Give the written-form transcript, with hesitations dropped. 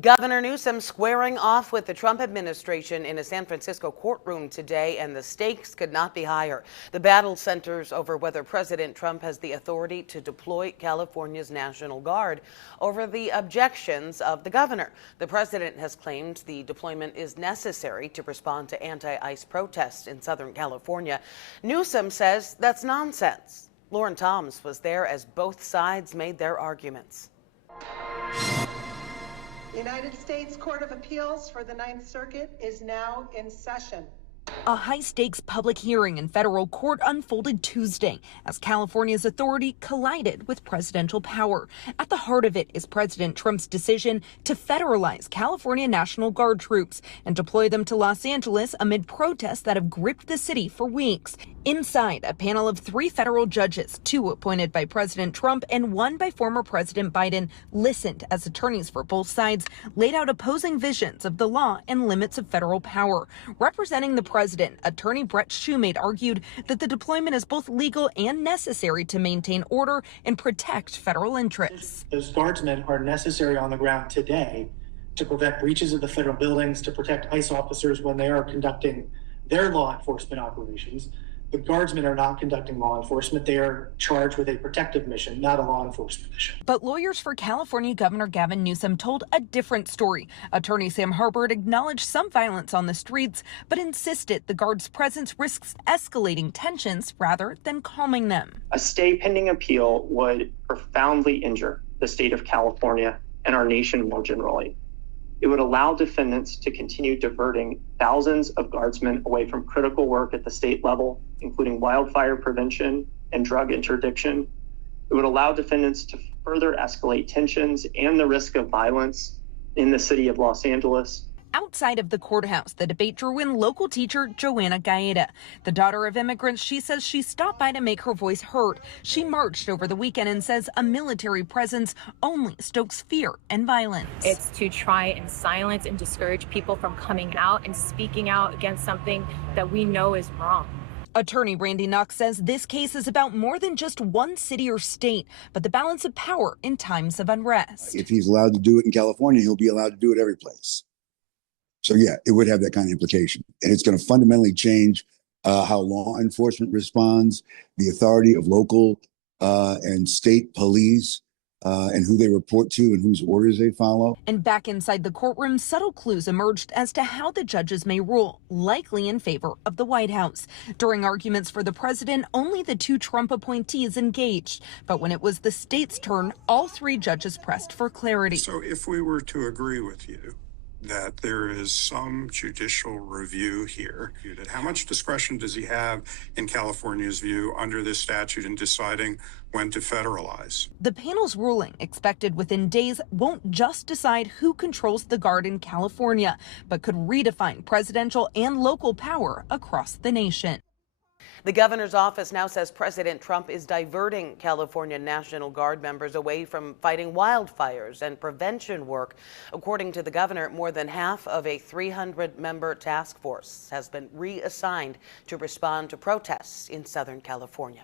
Governor Newsom squaring off with the Trump administration in a San Francisco courtroom today, and the stakes could not be higher. The battle centers over whether President Trump has the authority to deploy California's National Guard over the objections of the governor. The president has claimed the deployment is necessary to respond to anti-ICE protests in Southern California. Newsom says that's nonsense. Lauren Toms was there as both sides made their arguments. The United States Court of Appeals for the Ninth Circuit is now in session. A high-stakes public hearing in federal court unfolded Tuesday as California's authority collided with presidential power. At the heart of it is President Trump's decision to federalize California National Guard troops and deploy them to Los Angeles amid protests that have gripped the city for weeks. Inside, a panel of 3 federal judges, 2 appointed by President Trump and 1 by former President Biden, listened as attorneys for both sides laid out opposing visions of the law and limits of federal power. Representing the president, attorney Brett Shumate argued that the deployment is both legal and necessary to maintain order and protect federal interests. Those guardsmen are necessary on the ground today to prevent breaches of the federal buildings, to protect ICE officers when they are conducting their law enforcement operations. The guardsmen are not conducting law enforcement. They are charged with a protective mission, not a law enforcement mission. But lawyers for California Governor Gavin Newsom told a different story. Attorney Sam Herbert acknowledged some violence on the streets, but insisted the guards' presence risks escalating tensions rather than calming them. A stay pending appeal would profoundly injure the state of California and our nation more generally. It would allow defendants to continue diverting thousands of guardsmen away from critical work at the state level, including wildfire prevention and drug interdiction. It would allow defendants to further escalate tensions and the risk of violence in the city of Los Angeles. Outside of the courthouse, the debate drew in local teacher Joanna Gaeta. The daughter of immigrants, she says she stopped by to make her voice heard. She marched over the weekend and says a military presence only stokes fear and violence. It's to try and silence and discourage people from coming out and speaking out against something that we know is wrong. Attorney Randy Knox says this case is about more than just one city or state, but the balance of power in times of unrest. If he's allowed to do it in California, he'll be allowed to do it every place. So, yeah, it would have that kind of implication. And it's going to fundamentally change how law enforcement responds, the authority of local and state police, and who they report to and whose orders they follow. And back inside the courtroom, subtle clues emerged as to how the judges may rule, likely in favor of the White House. During arguments for the president, only the 2 Trump appointees engaged. But when it was the state's turn, all 3 judges pressed for clarity. So if we were to agree with you that there is some judicial review here, how much discretion does he have, in California's view, under this statute in deciding when to federalize? The panel's ruling, expected within days, won't just decide who controls the Guard in California, but could redefine presidential and local power across the nation. The governor's office now says President Trump is diverting California National Guard members away from fighting wildfires and prevention work. According to the governor, more than half of a 300-member task force has been reassigned to respond to protests in Southern California.